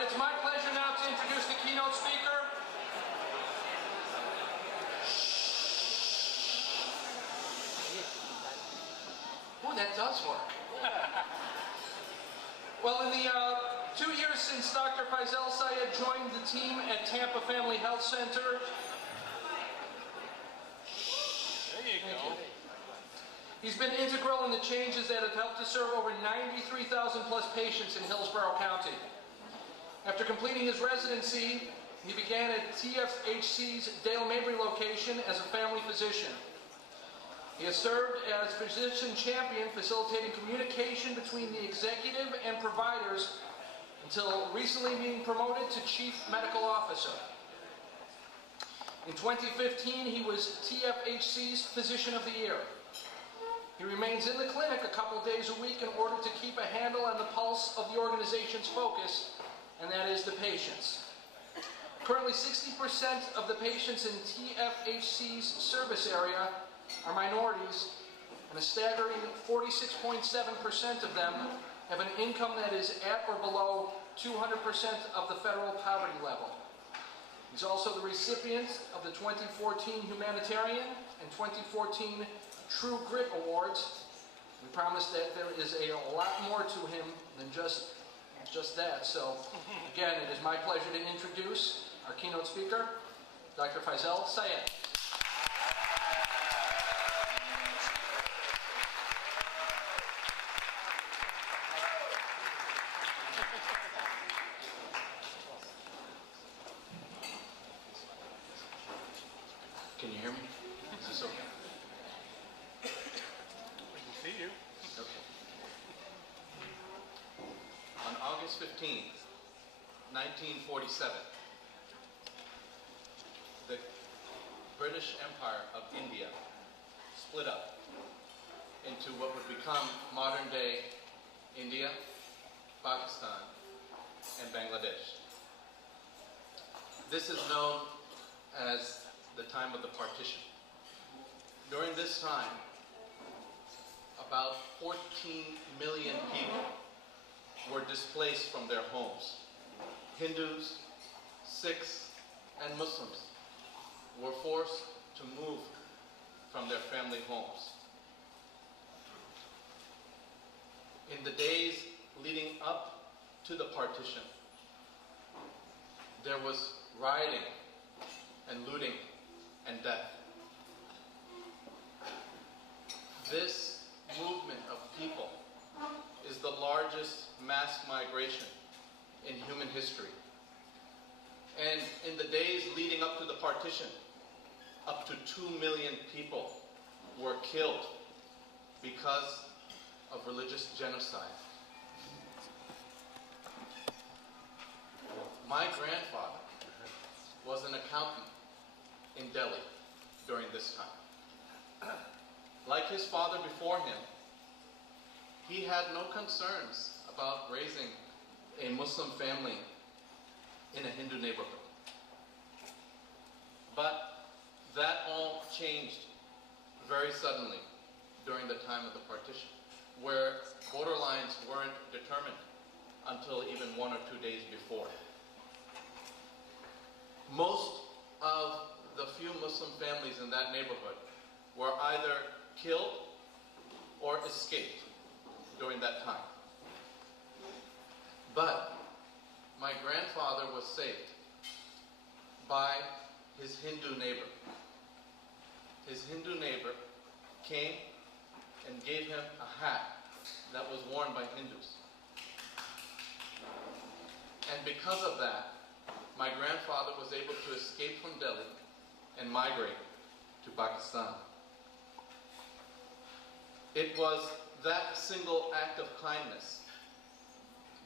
right, it's my pleasure now to introduce the keynote speaker. Oh, that does work. Well, in the 2 years since Dr. Faisel Syed joined the team at Tampa Family Health Center, there you go. He's been integral in the changes that have helped to serve over 93,000 plus patients in Hillsborough County. After completing his residency, he began at TFHC's Dale Mabry location as a family physician. He has served as physician champion, facilitating communication between the executive and providers until recently being promoted to Chief Medical Officer. In 2015, he was TFHC's Physician of the Year. He remains in the clinic a couple days a week in order to keep a handle on the pulse of the organization's focus, and that is the patients. Currently, 60% of the patients in TFHC's service area are minorities, and a staggering 46.7% of them have an income that is at or below 200% of the federal poverty level. He's also the recipient of the 2014 Humanitarian and 2014 True Grit Awards. We promise that there is a lot more to him than just that. So, again, it is my pleasure to introduce our keynote speaker, Dr. Faisel Syed. Can you hear me? Is this okay? We can see you. Okay. On August 15th, 1947, the British Empire of India split up into what would become modern-day India, Pakistan, and Bangladesh. This is known as the time of the partition. During this time, about 14 million people were displaced from their homes. Hindus, Sikhs, and Muslims were forced to move from their family homes. In the days leading up to the partition, there was rioting and looting and death. This movement of people is the largest mass migration in human history. And in the days leading up to the partition, up to 2 million people were killed because of religious genocide. My grandfather was an accountant in Delhi during this time. Like his father before him, he had no concerns about raising a Muslim family in a Hindu neighborhood. But that all changed very suddenly during the time of the partition, where borderlines weren't determined until even 1 or 2 days before. Most of the few Muslim families in that neighborhood were either killed or escaped during that time. But my grandfather was saved by his Hindu neighbor. His Hindu neighbor came and gave him a hat that was worn by Hindus. And because of that, my grandfather was able to escape from Delhi and migrate to Pakistan. It was that single act of kindness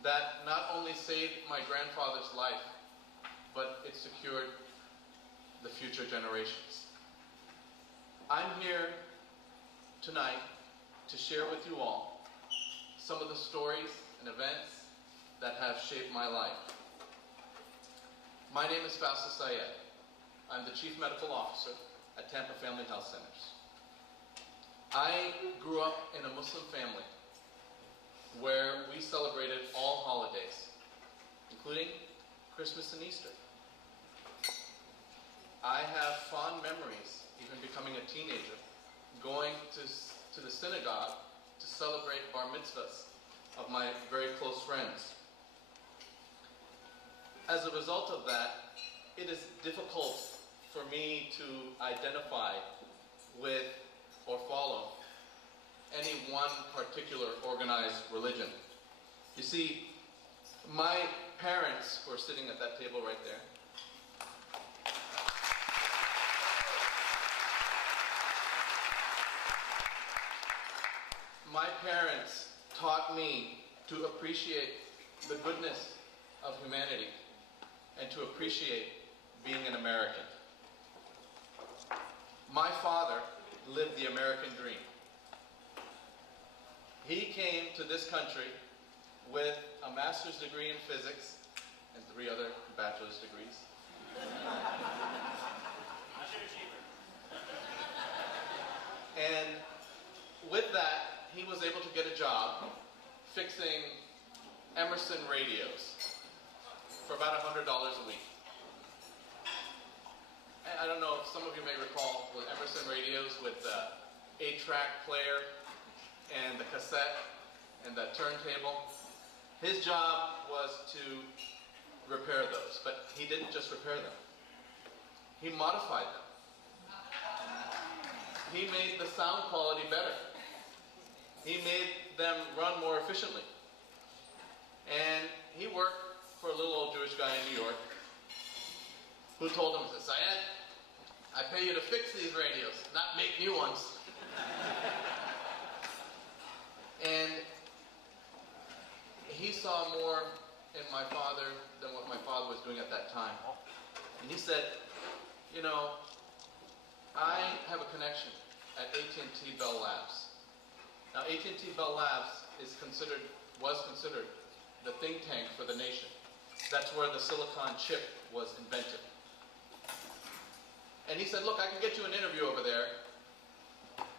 that not only saved my grandfather's life, but it secured the future generations. I'm here tonight to share with you all some of the stories and events that have shaped my life. My name is Faisel Syed. I'm the Chief Medical Officer at Tampa Family Health Centers. I grew up in a Muslim family where we celebrated all holidays, including Christmas and Easter. I have fond memories, even becoming a teenager, going to the synagogue to celebrate bar mitzvahs of my very close friends. As a result of that, it is difficult for me to identify with or follow any one particular organized religion. You see, my parents, who are sitting at that table right there, my parents taught me to appreciate the goodness of humanity and to appreciate being an American. My father lived the American dream. He came to this country with a master's degree in physics and 3 other bachelor's degrees. And with that, he was able to get a job fixing Emerson radios for about $100 a week. And I don't know if some of you may recall the Emerson radios with the 8-track player and the cassette and the turntable. His job was to repair those, but he didn't just repair them. He modified them. He made the sound quality better. He made them run more efficiently. And he worked for a little old Jewish guy in New York who told him, he said, "Syed, I pay you to fix these radios, not make new ones." And he saw more in my father than what my father was doing at that time. And he said, "You know, I have a connection at AT&T Bell Labs." Now, AT&T Bell Labs was considered the think tank for the nation. That's where the silicon chip was invented. And he said, "Look, I can get you an interview over there,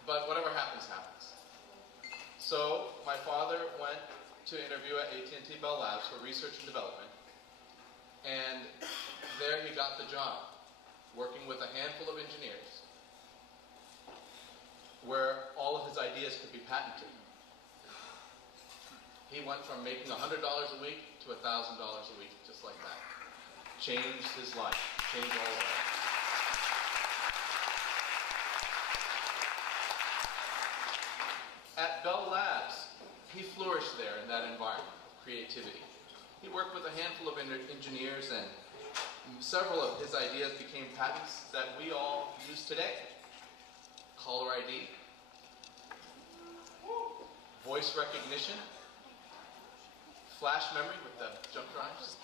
but whatever happens, happens." So my father went to interview at AT&T Bell Labs for research and development. And there he got the job, working with a handful of engineers, where all of his ideas could be patented. He went from making $100 a week to $1,000 a week, just like that. Changed his life, changed all of that. At Bell Labs, he flourished there in that environment of creativity. He worked with a handful of engineers, and several of his ideas became patents that we all use today. Caller ID, voice recognition, flash memory with the jump drives.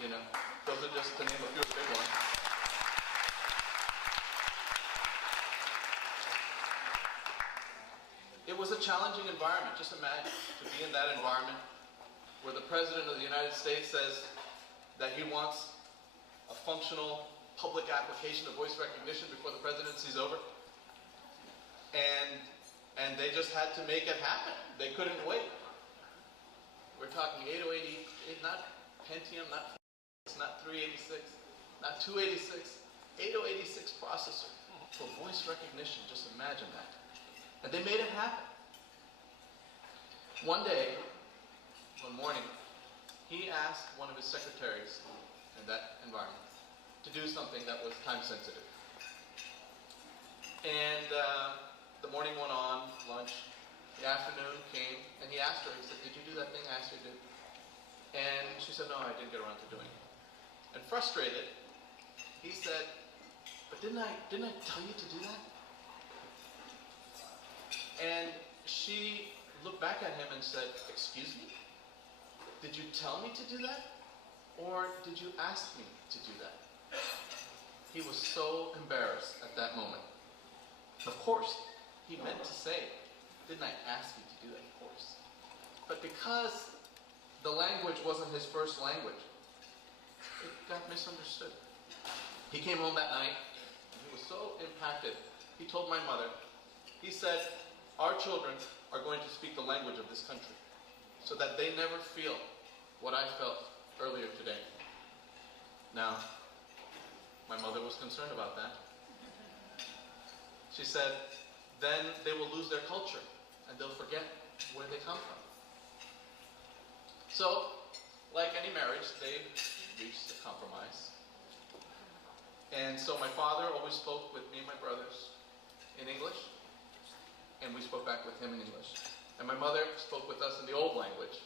You know, those are just to name a few of the big ones. It was a challenging environment. Just imagine to be in that environment where the President of the United States says that he wants a functional public application of voice recognition before the presidency's over. And they just had to make it happen. They couldn't wait. We're talking 8080, not Pentium, not 386, not 286, 8086 processor for voice recognition. Just imagine that. And they made it happen. One morning, he asked one of his secretaries in that environment to do something that was time sensitive. And the morning went on, lunch, the afternoon came, and he asked her, he said, "Did you do that thing I asked you to do?" And she said, "No, I didn't get around to doing it." And frustrated, he said, "But didn't I tell you to do that?" And she looked back at him and said, "Excuse me? Did you tell me to do that? Or did you ask me to do that?" He was so embarrassed at that moment. Of course, he meant to say, "Didn't I ask you to do that?" Of course. But because the language wasn't his first language, it got misunderstood. He came home that night, and he was so impacted. He told my mother, he said, "Our children are going to speak the language of this country so that they never feel what I felt earlier today." Now, my mother was concerned about that. She said, then they will lose their culture and they'll forget where they come from. So, like any marriage, they reached a compromise. And so my father always spoke with me and my brothers in English, and we spoke back with him in English. And my mother spoke with us in the old language,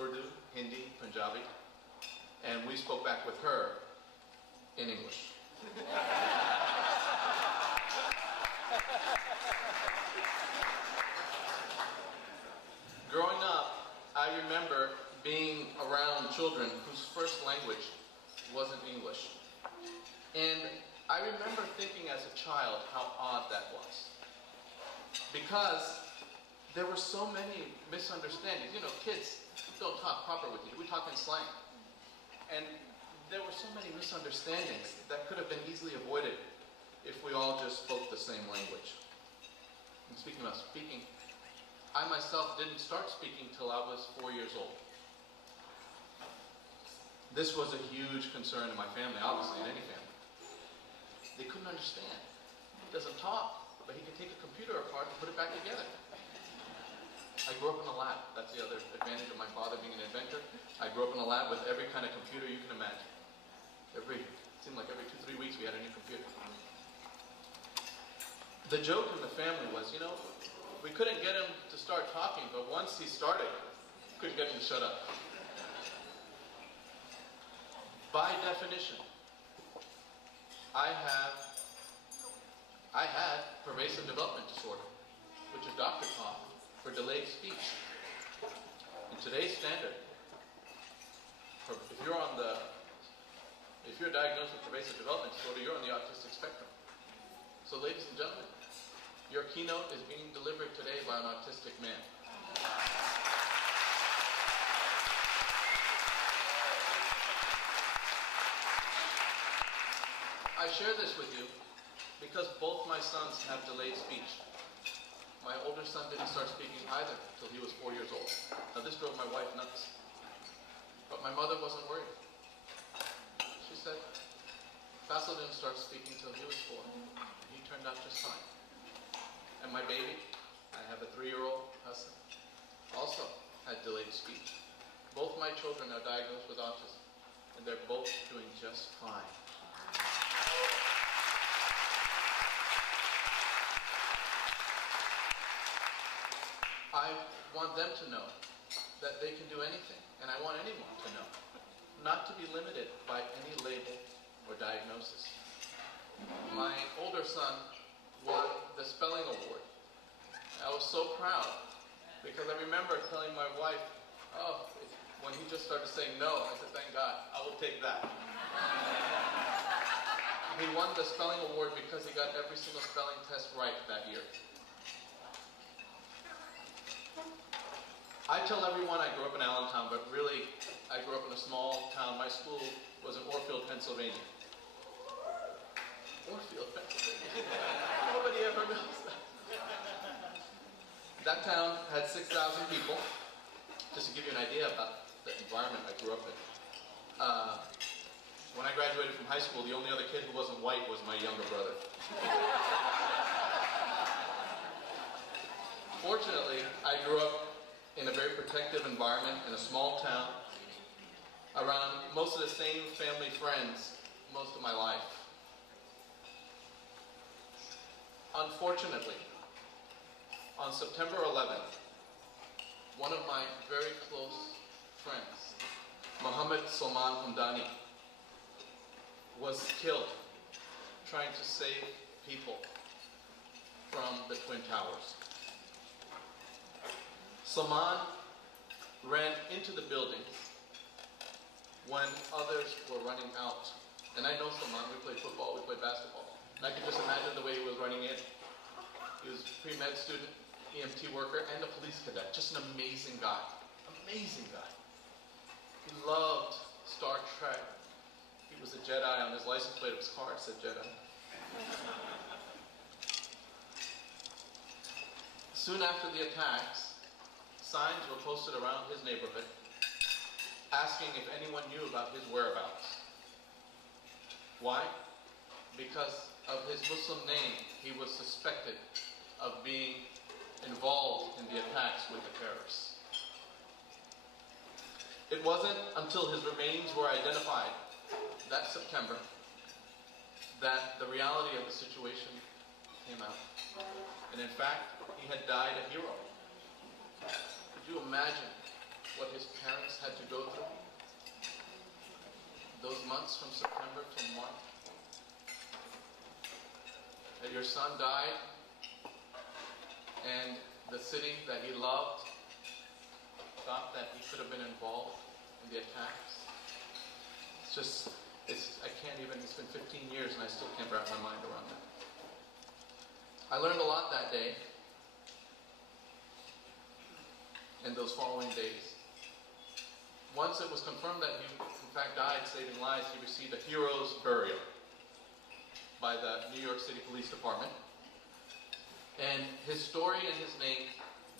Urdu, Hindi, Punjabi, and we spoke back with her in English. Growing up, I remember being around children whose first language wasn't English. And I remember thinking as a child how odd that was. Because there were so many misunderstandings. You know, kids don't talk proper with you. We talk in slang. And there were so many misunderstandings that could have been easily avoided if we all just spoke the same language. And speaking about speaking, I myself didn't start speaking till I was 4 years old. This was a huge concern in my family, obviously, in any family. They couldn't understand. He doesn't talk, but he can take a computer apart and put it back together. I grew up in a lab. That's the other advantage of my father being an inventor. I grew up in a lab with every kind of computer you can imagine. It seemed like every 2-3 weeks we had a new computer. The joke in the family was, you know, we couldn't get him to start talking, but once he started, couldn't get him to shut up. By definition, I had pervasive development disorder, which a doctor taught for delayed speech. In today's standard, if you're diagnosed with pervasive development disorder, you're on the autistic spectrum. So ladies and gentlemen, your keynote is being delivered today by an autistic man. I share this with you because both my sons have delayed speech. My older son didn't start speaking either until he was 4 years old. Now this drove my wife nuts. But my mother wasn't worried. She said, Faisel didn't start speaking until he was 4. And he turned out just fine. And my baby, I have a 3-year-old husband, also had delayed speech. Both my children are diagnosed with autism, and they're both doing just fine. I want them to know that they can do anything, and I want anyone to know not to be limited by any label or diagnosis. My older son won the spelling award. I was so proud because I remember telling my wife, when he just started saying no, I said, thank God, I will take that. He won the spelling award because he got every single spelling test right that year. I tell everyone I grew up in Allentown, but really, I grew up in a small town. My school was in Orfield, Pennsylvania. Orfield, Pennsylvania. Nobody ever knows that. That town had 6,000 people. Just to give you an idea about the environment I grew up in. When I graduated from high school, the only other kid who wasn't white was my younger brother. Fortunately, I grew up in a very protective environment in a small town around most of the same family friends most of my life. Unfortunately, on September 11th, one of my very close friends, Mohammed Salman Hamdani, was killed trying to save people from the Twin Towers. Salman ran into the buildings when others were running out. And I know Salman, we played football, we played basketball. And I can just imagine the way he was running in. He was a pre-med student, EMT worker, and a police cadet. Just an amazing guy. Amazing guy. He loved Star Trek. He was a Jedi. On his license plate of his car, it said Jedi. Soon after the attacks, signs were posted around his neighborhood asking if anyone knew about his whereabouts. Why? Because of his Muslim name, he was suspected of being involved in the attacks with the terrorists. It wasn't until his remains were identified that September that the reality of the situation came out. And in fact, he had died a hero. Could you imagine what his parents had to go through? Those months from September till March. That your son died and the city that he loved thought that he could have been involved in the attacks. I can't even, it's been 15 years and I still can't wrap my mind around that. I learned a lot that day and those following days. Once it was confirmed that he in fact died saving lives, he received a hero's burial by the New York City Police Department. And his story and his name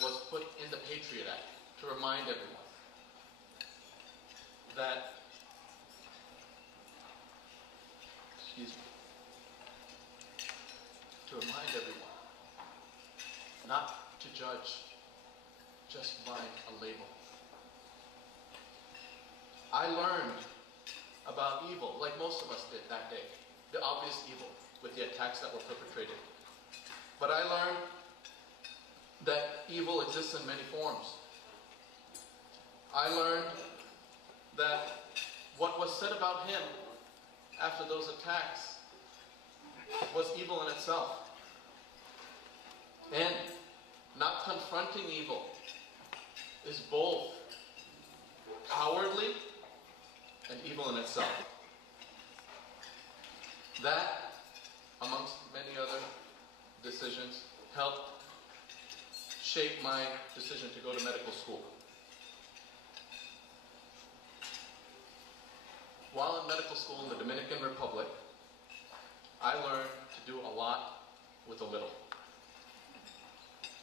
was put in the Patriot Act to remind everyone that, not to judge just by a label. I learned about evil, like most of us did that day, the obvious evil with the attacks that were perpetrated. But I learned that evil exists in many forms. I learned that what was said about him after those attacks was evil in itself. And not confronting evil is both cowardly and evil in itself. That, amongst many other decisions, helped shape my decision to go to medical school. While in medical school in the Dominican Republic, I learned to do a lot with a little.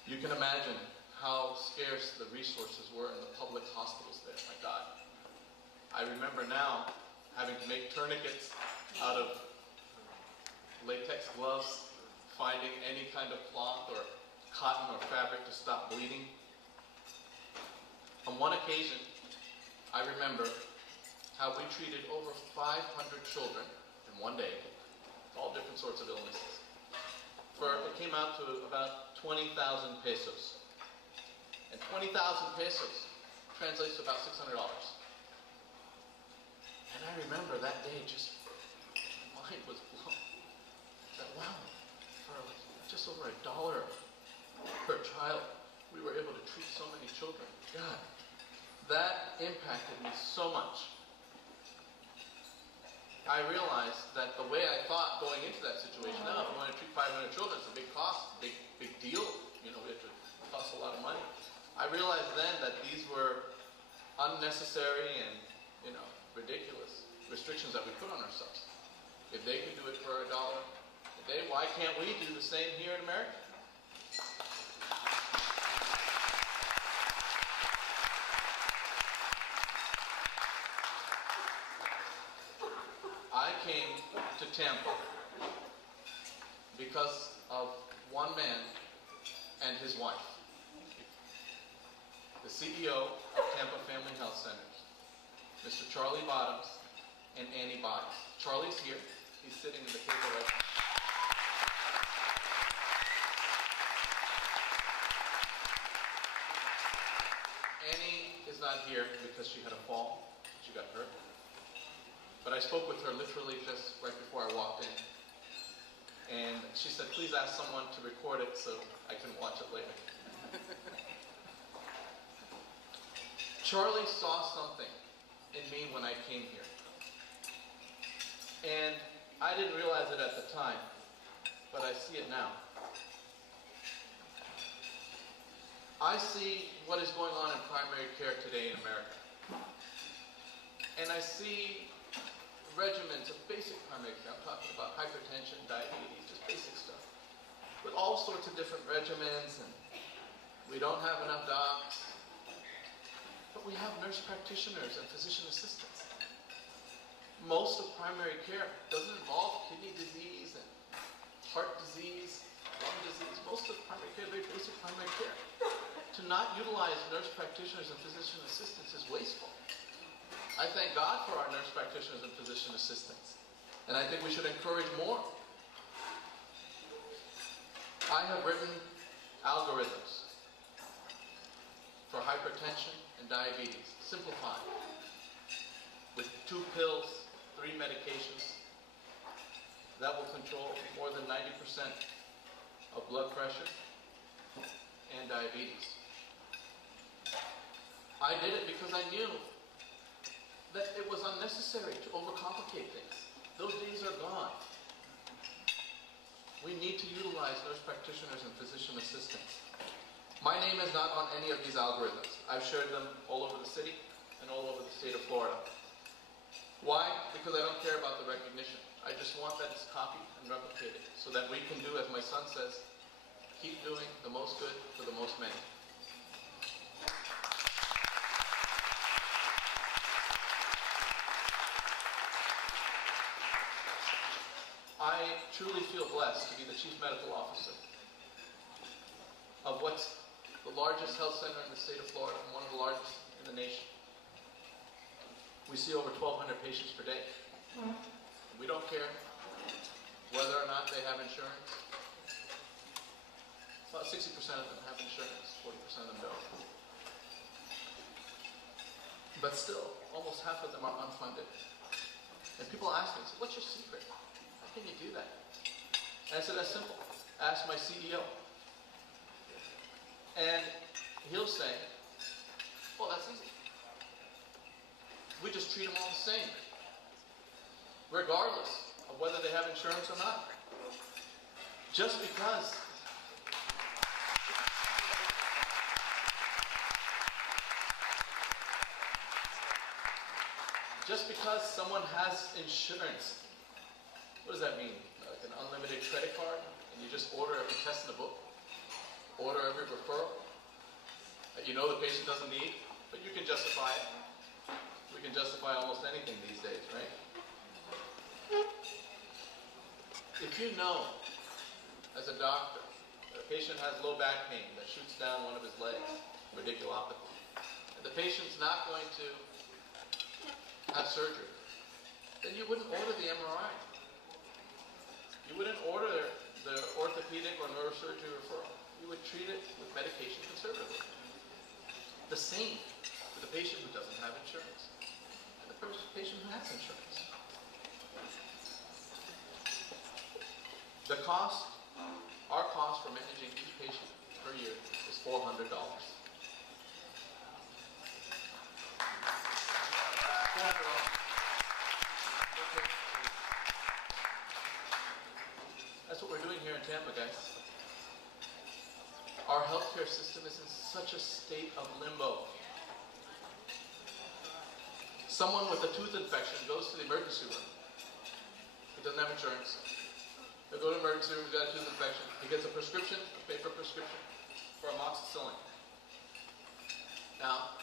You can imagine how scarce the resources were in the public hospitals there. My God. I remember now having to make tourniquets out of latex gloves, finding any kind of cloth or cotton or fabric to stop bleeding. On one occasion, I remember how we treated over 500 children in one day, all different sorts of illnesses. It came out to about 20,000 pesos. And 20,000 pesos translates to about $600. And I remember that day my mind was blown. That wow, for just over $1 per child, we were able to treat so many children. God, that impacted me so much. I realized that the way I thought going into that situation, now if you want to treat 500 children, it's a big cost, big deal. We have to cost a lot of money. I realized then that these were unnecessary and, ridiculous restrictions that we put on ourselves. If they could do it for $1 a day, why can't we do the same here in America? I came to Tampa because of one man and his wife, the CEO of Tampa Family Health Centers, Mr. Charlie Bottoms and Annie Bottoms. Charlie's here. He's sitting in the table right now. Annie is not here because she had a fall. She got hurt. But I spoke with her literally just right before I walked in. And she said, please ask someone to record it so I can watch it later. Charlie saw something in me when I came here. And I didn't realize it at the time, but I see it now. I see what is going on in primary care today in America. And I see regimens of basic primary care. I'm talking about hypertension, diabetes, just basic stuff. With all sorts of different regimens, and we don't have enough docs. But we have nurse practitioners and physician assistants. most of primary care doesn't involve kidney disease and heart disease, lung disease. Most of primary care, very basic primary care. To not utilize nurse practitioners and physician assistants is wasteful. I thank God for our nurse practitioners and physician assistants. And I think we should encourage more. I have written algorithms for hypertension and diabetes, simplified, with 2 pills, 3 medications, that will control more than 90% of blood pressure and diabetes. I did it because I knew that it was unnecessary to overcomplicate things. Those days are gone. We need to utilize nurse practitioners and physician assistants. My name is not on any of these algorithms. I've shared them all over the city and all over the state of Florida. Why? Because I don't care about the recognition. I just want that it's copied and replicated so that we can do, as my son says, keep doing the most good for the most many. I truly feel blessed to be the Chief Medical Officer of what's the largest health center in the state of Florida and one of the largest in the nation. We see over 1,200 patients per day. We don't care whether or not they have insurance. About 60% of them have insurance, 40% of them don't. But still, almost half of them are unfunded. And people ask me, what's your secret? How can you do that? And I said, that's simple. Ask my CEO. And he'll say, well, that's easy. We just treat them all the same, regardless of whether they have insurance or not. Just because someone has insurance, what does that mean? Like an unlimited credit card, and you just order every test in the book, order every referral that you know the patient doesn't need, but you can justify it. We can justify almost anything these days, right? If you know, as a doctor, that a patient has low back pain that shoots down one of his legs, radiculopathy, and the patient's not going to have surgery, then you wouldn't order the MRI. You wouldn't order the orthopedic or neurosurgery referral. You would treat it with medication conservatively. The same with the patient who doesn't have insurance and the patient who has insurance. The cost, our cost for managing each patient per year is $400. That's what we're doing here in Tampa, guys. Our healthcare system is in such a state of limbo. Someone with a tooth infection goes to the emergency room. He doesn't have insurance. He'll go to the emergency room, he's got a tooth infection. He gets a prescription, a paper prescription for amoxicillin. Now,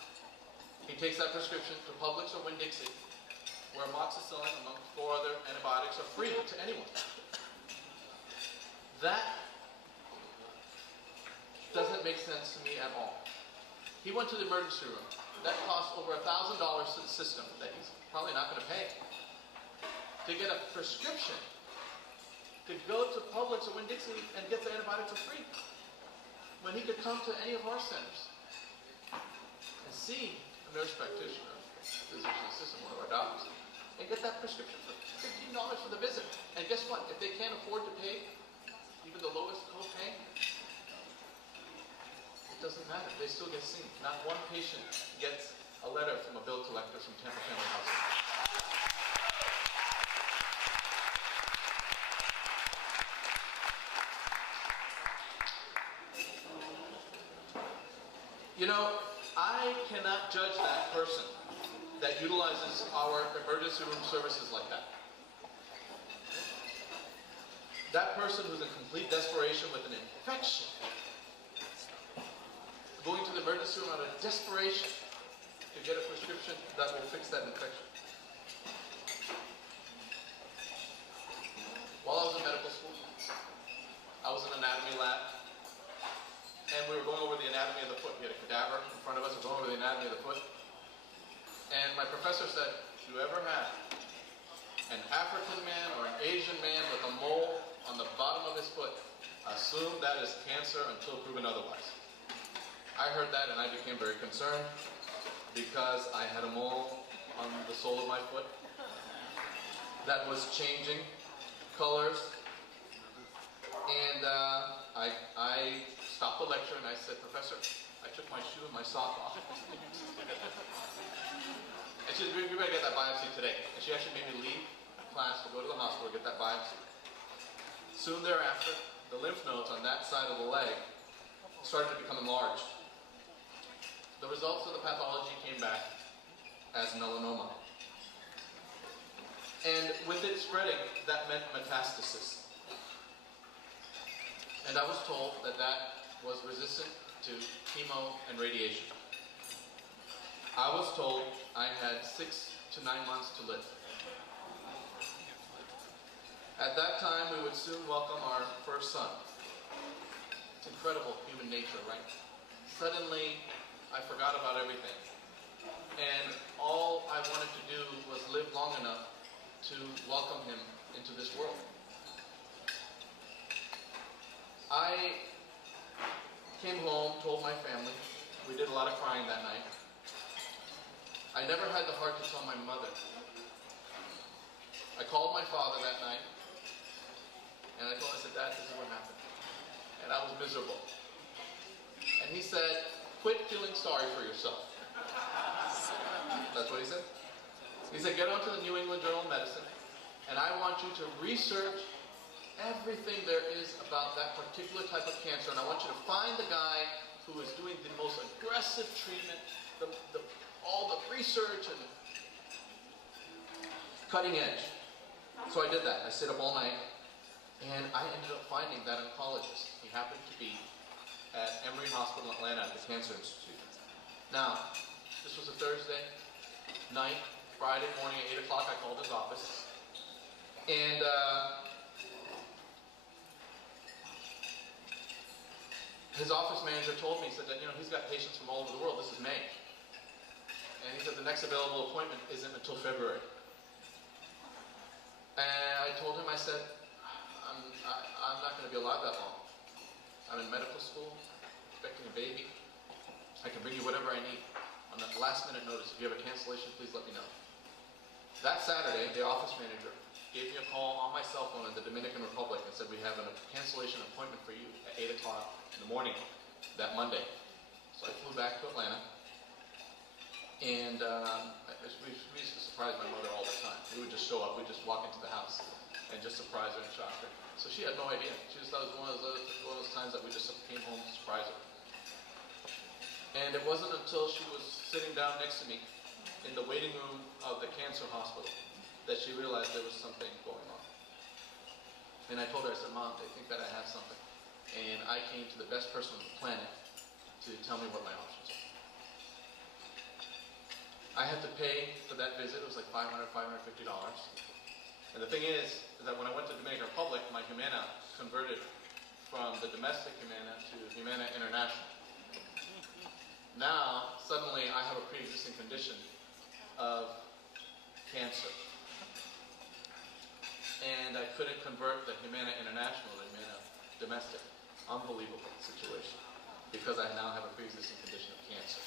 he takes that prescription to Publix or Winn-Dixie, where amoxicillin, among 4 other antibiotics, are free to anyone. That doesn't make sense to me at all. He went to the emergency room. That cost over $1,000 to the system that he's probably not going to pay. To get a prescription, to go to Publix or Winn-Dixie and get the antibiotics for free, when he could come to any of our centers and see a nurse practitioner, physician assistant, one of our doctors, and get that prescription for $15 for the visit. And guess what? If they can't afford to pay even the lowest copay, it doesn't matter. They still get seen. Not one patient gets a letter from a bill collector from Tampa Family Housing. You know, I cannot judge that person that utilizes our emergency room services like that. That person who's in complete desperation with an infection, going to the emergency room out of desperation to get a prescription that will fix that infection. And my professor said, if you ever have an African man or an Asian man with a mole on the bottom of his foot, assume that is cancer until proven otherwise. I heard that and I became very concerned because I had a mole on the sole of my foot that was changing colors. And I stopped the lecture and I said, Professor, I took my shoe and my sock off. And she said, you better get that biopsy today. And she actually made me leave class to go to the hospital to get that biopsy. Soon thereafter, the lymph nodes on that side of the leg started to become enlarged. The results of the pathology came back as melanoma. And with it spreading, that meant metastasis. And I was told that that was resistant to chemo and radiation. I was told I had 6 to 9 months to live. At that time, we would soon welcome our first son. It's incredible human nature, right? Suddenly, I forgot about everything. And all I wanted to do was live long enough to welcome him into this world. I came home, told my family. We did a lot of crying that night. I never had the heart to tell my mother. I called my father that night, and I told him, I said, Dad, this is what happened. And I was miserable. And he said, quit feeling sorry for yourself. That's what he said. He said, get onto the New England Journal of Medicine, and I want you to research everything there is about that particular type of cancer, and I want you to find the guy who is doing the most aggressive treatment, all the research and cutting edge. So I did that. I stayed up all night, and I ended up finding that oncologist. He happened to be at Emory Hospital in Atlanta at the Cancer Institute. Now, this was a Thursday night. Friday morning at 8 o'clock, I called his office. And his office manager told me, he said that, he's got patients from all over the world. This is May. And he said the next available appointment isn't until February. And I told him, I said, I'm not going to be alive that long. I'm in medical school, expecting a baby. I can bring you whatever I need on that last minute notice. If you have a cancellation, please let me know. That Saturday, the office manager gave me a call on my cell phone in the Dominican Republic and said, we have a cancellation appointment for you at 8 o'clock in the morning that Monday. So I flew back to Atlanta. And we used to surprise my mother all the time. We would just show up, we'd just walk into the house and just surprise her and shock her. So she had no idea. She just thought it was one of those times that we just came home to surprise her. And it wasn't until she was sitting down next to me in the waiting room of the cancer hospital that she realized there was something going on. And I told her, I said, Mom, they think that I have something. And I came to the best person on the planet to tell me what my options are. I had to pay for that visit. It was like $500, $550. And the thing is that when I went to Dominican Republic, my Humana converted from the domestic Humana to Humana International. Now, suddenly, I have a pre-existing condition of cancer. And I couldn't convert the Humana International to Humana Domestic. Unbelievable situation. Because I now have a pre-existing condition of cancer.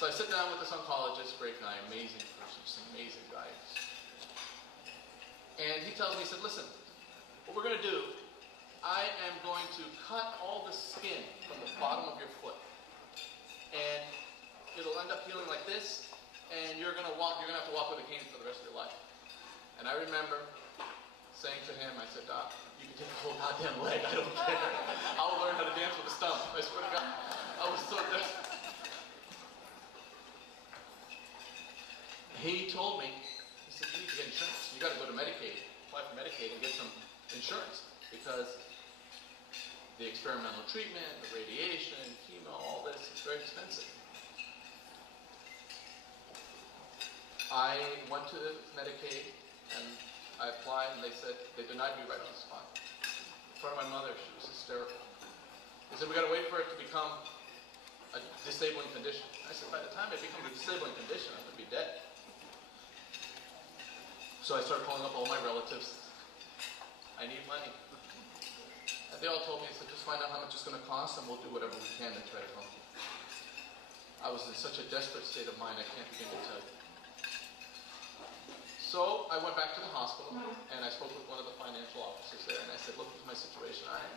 So I sit down with this oncologist, great guy, amazing person, just an amazing guy. And he tells me, he said, listen, what we're going to do, I am going to cut all the skin from the bottom of your foot. And it'll end up healing like this, and you're gonna have to walk with a cane for the rest of your life. And I remember saying to him, I said, Doc, you can take the whole goddamn leg, I don't care. I'll learn how to dance with a stump. I swear to God. I was so desperate. He told me, he said, you need to get insurance. You gotta go to Medicaid, apply for Medicaid and get some insurance, because the experimental treatment, the radiation, chemo, all this is very expensive. I went to Medicaid and I applied, and they said they denied me right on the spot. In front of my mother, she was hysterical. They said, we got to wait for it to become a disabling condition. I said, by the time it becomes a disabling condition, I'm going to be dead. So I started calling up all my relatives. I need money. And they all told me, I said, just find out how much it's going to cost and we'll do whatever we can to try to help you. I was in such a desperate state of mind, I can't begin to tell you. So I went back to the hospital and I spoke with one of the financial officers there and I said, look at my situation, I'm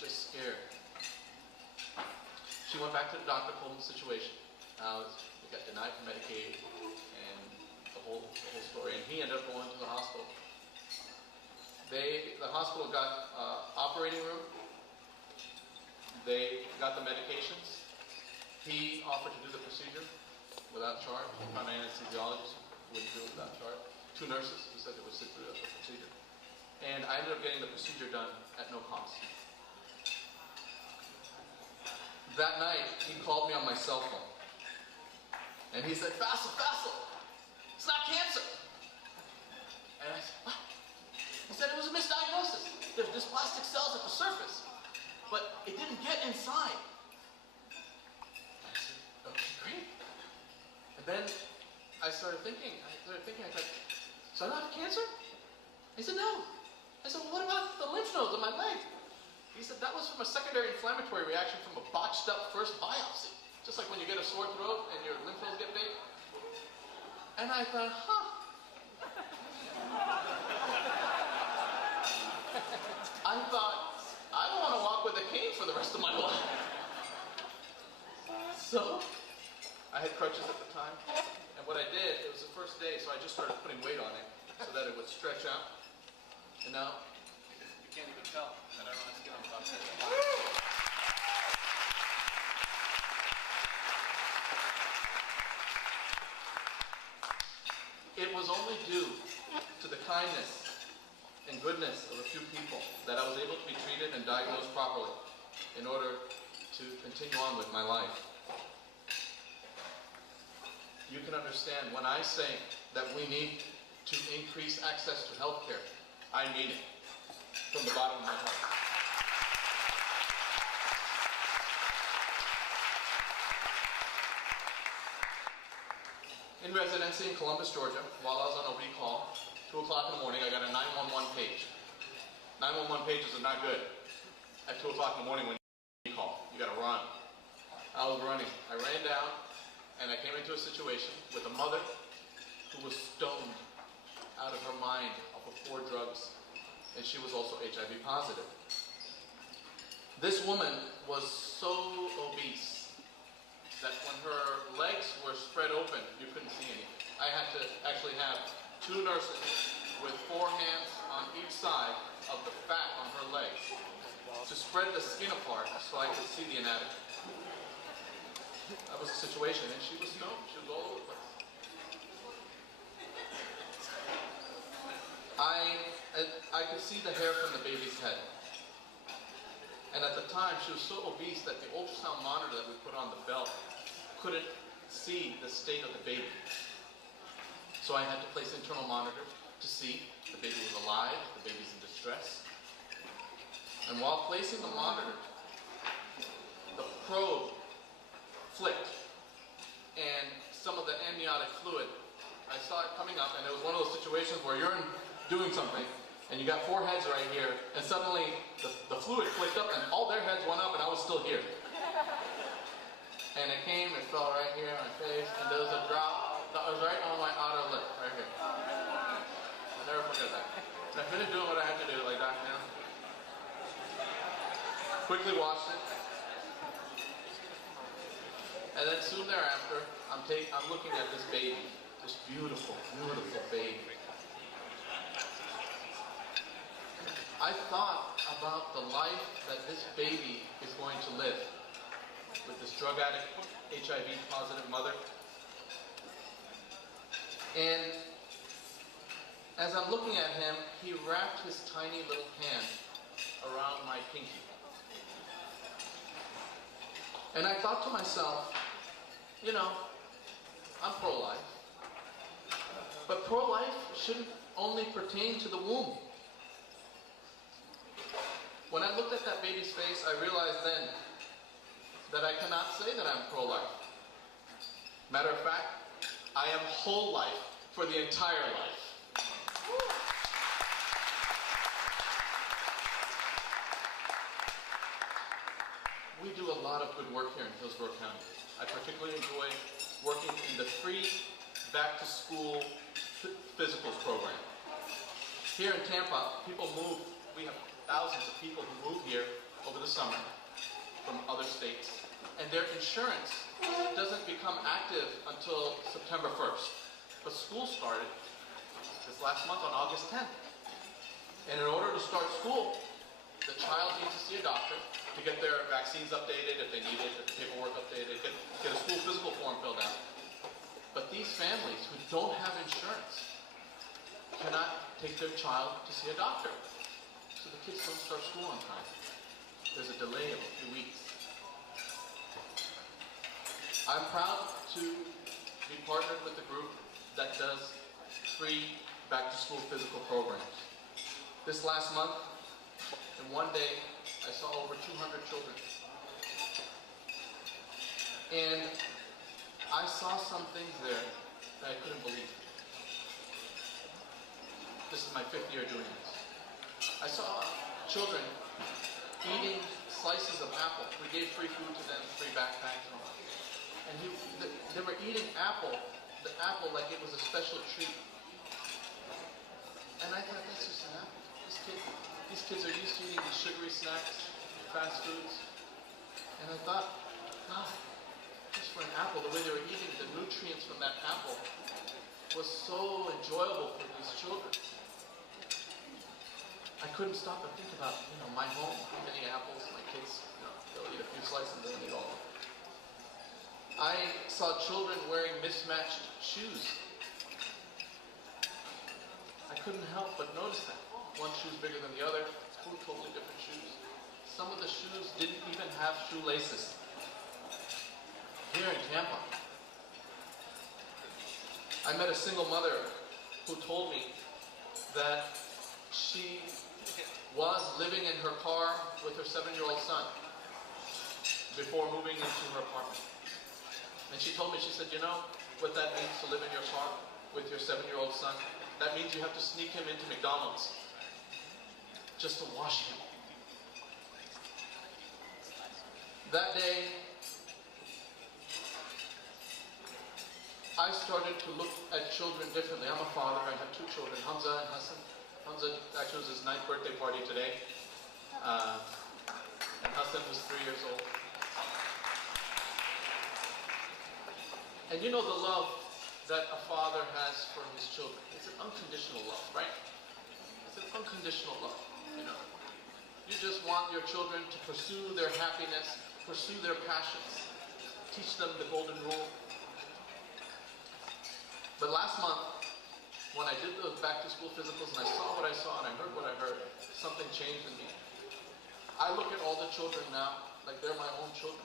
just scared. She went back to the doctor, told him the situation. We got denied for Medicaid and the whole story, and he ended up going to the hospital. The hospital got operating room. They got the medications. He offered to do the procedure without charge. He found an anesthesiologist who wouldn't do it without charge. 2 nurses who said they would sit through the procedure. And I ended up getting the procedure done at no cost. That night, he called me on my cell phone. And he said, Faisel, it's not cancer. And I said, what? He said it was a misdiagnosis. There's just plastic cells at the surface. But it didn't get inside. I said, okay, great. And then I started thinking, I thought, so I don't have cancer? He said, no. I said, well, what about the lymph nodes on my leg? He said, that was from a secondary inflammatory reaction from a botched up first biopsy. Just like when you get a sore throat and your lymph nodes get big. And I thought, I don't want to walk with a cane for the rest of my life. So, I had crutches at the time. And what I did, it was the first day, so I just started putting weight on it so that it would stretch out. And now, you can't even tell that I don't have skin on top of it. It was only due to the kindness and goodness of a few people that I was able to be treated and diagnosed properly in order to continue on with my life. You can understand when I say that we need to increase access to health care, I mean it from the bottom of my heart. In residency in Columbus, Georgia, while I was on a recall, 2 o'clock in the morning, I got a 911 page. 911 pages are not good at 2 o'clock in the morning when you call. You gotta run. I was running. I ran down, and I came into a situation with a mother who was stoned out of her mind off of 4 drugs, and she was also HIV positive. This woman was so obese that when her legs were spread open, you couldn't see anything. I had to actually have 2 nurses with 4 hands on each side of the fat on her legs to spread the skin apart so I could see the anatomy. That was the situation, and she was stoned. She was all over the place. I could see the hair from the baby's head. And at the time, she was so obese that the ultrasound monitor that we put on the belt couldn't see the state of the baby. So I had to place internal monitor to see the baby was alive, the baby's in distress. And while placing the monitor, the probe flicked, and some of the amniotic fluid, I saw it coming up, and it was one of those situations where you're doing something, and you got 4 heads right here, and suddenly the fluid flicked up, and all their heads went up, and I was still here. And it came, it fell right here on my face, and there was a drop that was right on my outer lip, right here. I'll never forget that. And I finished doing what I had to do, like that, you know. Quickly washed it. And then soon thereafter, I'm looking at this baby, this beautiful, beautiful baby. I thought about the life that this baby is going to live with this drug addict, HIV positive mother. And as I'm looking at him, he wrapped his tiny little hand around my pinky. And I thought to myself, you know, I'm pro-life. But pro-life shouldn't only pertain to the womb. When I looked at that baby's face, I realized then that I cannot say that I'm pro-life. Matter of fact, I am whole life for the entire life. We do a lot of good work here in Hillsborough County. I particularly enjoy working in the free back-to-school physicals program. Here in Tampa, people move. We have thousands of people who move here over the summer from other states, and their insurance doesn't become active until September 1st. But school started this last month on August 10th. And in order to start school, the child needs to see a doctor to get their vaccines updated if they need it, get the paperwork updated, get a school physical form filled out. But these families who don't have insurance cannot take their child to see a doctor. So the kids don't start school on time. There's a delay of a few weeks. I'm proud to be partnered with a group that does free back-to-school physical programs. This last month, in one day, I saw over 200 children. And I saw some things there that I couldn't believe. This is my 5th year doing this. I saw children eating slices of apple. We gave free food to them, free backpacks and all that. And they were eating the apple like it was a special treat. And I thought, that's just an apple. These kids are used to eating these sugary snacks, fast foods. And I thought, God, just for an apple, the way they were eating, the nutrients from that apple was so enjoyable for these children. I couldn't stop and think about, my home, how many apples, my kids, they'll eat a few slices and they'll eat all of them. I saw children wearing mismatched shoes. I couldn't help but notice that. One shoe's bigger than the other, two totally different shoes. Some of the shoes didn't even have shoelaces. Here in Tampa, I met a single mother who told me that she was living in her car with her 7-year-old son before moving into her apartment. And she told me, she said, what that means to live in your car with your 7-year-old son? That means you have to sneak him into McDonald's just to wash him. That day, I started to look at children differently. I'm a father. I have 2 children, Hamza and Hassan. Hamza actually was his 9th birthday party today. And Hassan was 3 years old. And the love that a father has for his children. It's an unconditional love, right? It's an unconditional love, You just want your children to pursue their happiness, pursue their passions, teach them the golden rule. But last month, when I did those back-to-school physicals and I saw what I saw and I heard what I heard, something changed in me. I look at all the children now like they're my own children.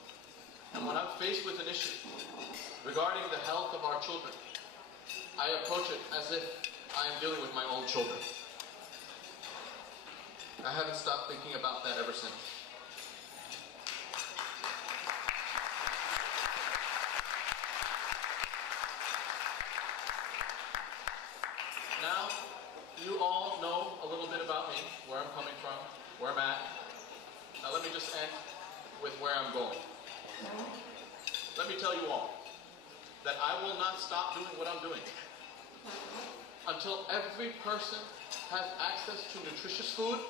And when I'm faced with an issue regarding the health of our children, I approach it as if I am dealing with my own children. I haven't stopped thinking about that ever since. Now, you all know a little bit about me, where I'm coming from, where I'm at. Now let me just end with where I'm going. Let me tell you all that I will not stop doing what I'm doing until every person has access to nutritious food,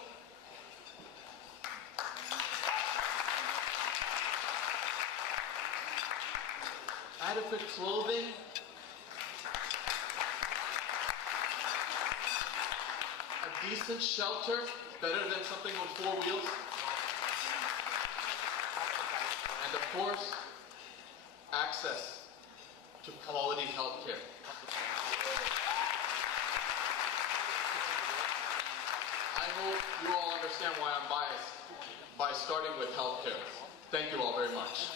adequate clothing, a decent shelter, better than something with 4 wheels, and of course, access to quality health care. I hope you all understand why I'm biased by starting with health care. Thank you all very much.